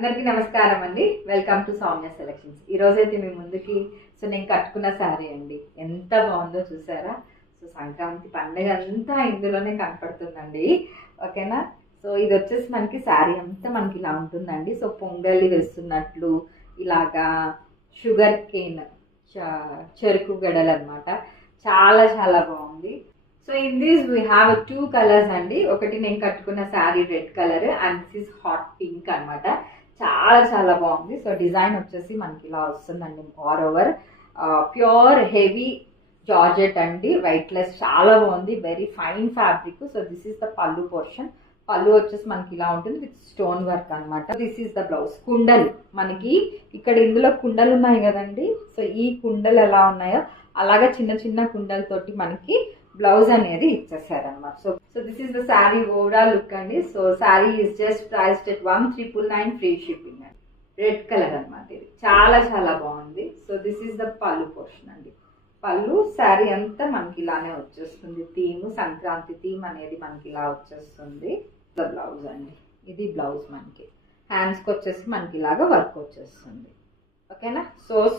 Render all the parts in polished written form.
అందరికీ నమస్కారం అండి. Welcome to Soumya selections. ఈ రోజైతే మీ ముందుకి నేను కట్టుకున్న శారీ అండి. ఎంత బాగుందో చూసారా. సంక్రాంతి పండుగ అంతా ఇందులోనే కనపడుతుందండి. ఓకేనా. ఇది వచ్చేసి మనకి శారీ అంతా మనకి ఇలా ఉంటుందండి. పొంగలి వేస్తున్నట్లు ఇలాగా షుగర్ కేన్ చెరుకు గడలు అనమాట. చాలా చాలా బాగుంది. In this we have 2 colours అండి. ఒకటి నేను కట్టుకున్న sari red colour and this is hot pink అనమాట. చాలా చాలా బాగుంది. డిజైన్ వచ్చేసి మనకి ఇలా వస్తుందండి. All over pure heavy georgette అండి. వైట్ లెస్ చాలా బాగుంది. Very fine fabric. This is the pallu portion. పళ్ళు వచ్చేసి మనకి ఇలా ఉంటుంది విత్ స్టోన్ వర్క్ అనమాట. This is the blouse. కుండలు మనకి ఇక్కడ ఇందులో కుండలు ఉన్నాయి కదండి. ఈ కుండలు ఎలా ఉన్నాయో అలాగా చిన్న చిన్న కుండలతోటి మనకి బ్లౌజ్ అనేది ఇచ్చేసారనమాట. This is the sari overall look అండి. Sari is just priced at 1999 free shipping అండి. రెడ్ కలర్ అనమాట. ఇది చాలా చాలా బాగుంది. This is the pallu portion అండి. పళ్ళు శారీ అంతా మనకి ఇలానే వచ్చేస్తుంది. థీమ్ సంక్రాంతి థీమ్ అనేది మనకి ఇలా వచ్చేస్తుంది. ద బ్లౌజ్ అండి. ఇది బ్లౌజ్ మనకి హ్యాండ్స్కి వచ్చేసి మనకి ఇలాగా వర్క్ వచ్చేస్తుంది. ఓకేనా.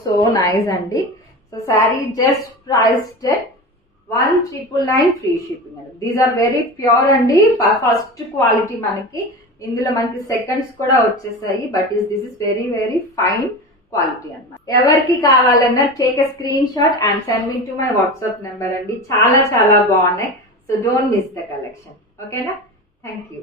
సో నైస్ అండి. Sari just priced at 1999 free shipping అండి. దీస్ ఆర్ వెరీ ప్యూర్ అండి. ఫస్ట్ క్వాలిటీ మనకి ఇందులో మనకి సెకండ్స్ కూడా వచ్చేసాయి. But this is very very fine quality అన్నమాట. ఎవరికి కావాలన్నా take a screen shot and send me to my WhatsApp number అండి. చాలా చాలా బాగున్నాయి. Don't miss the collection. ఓకేనా. Thank you.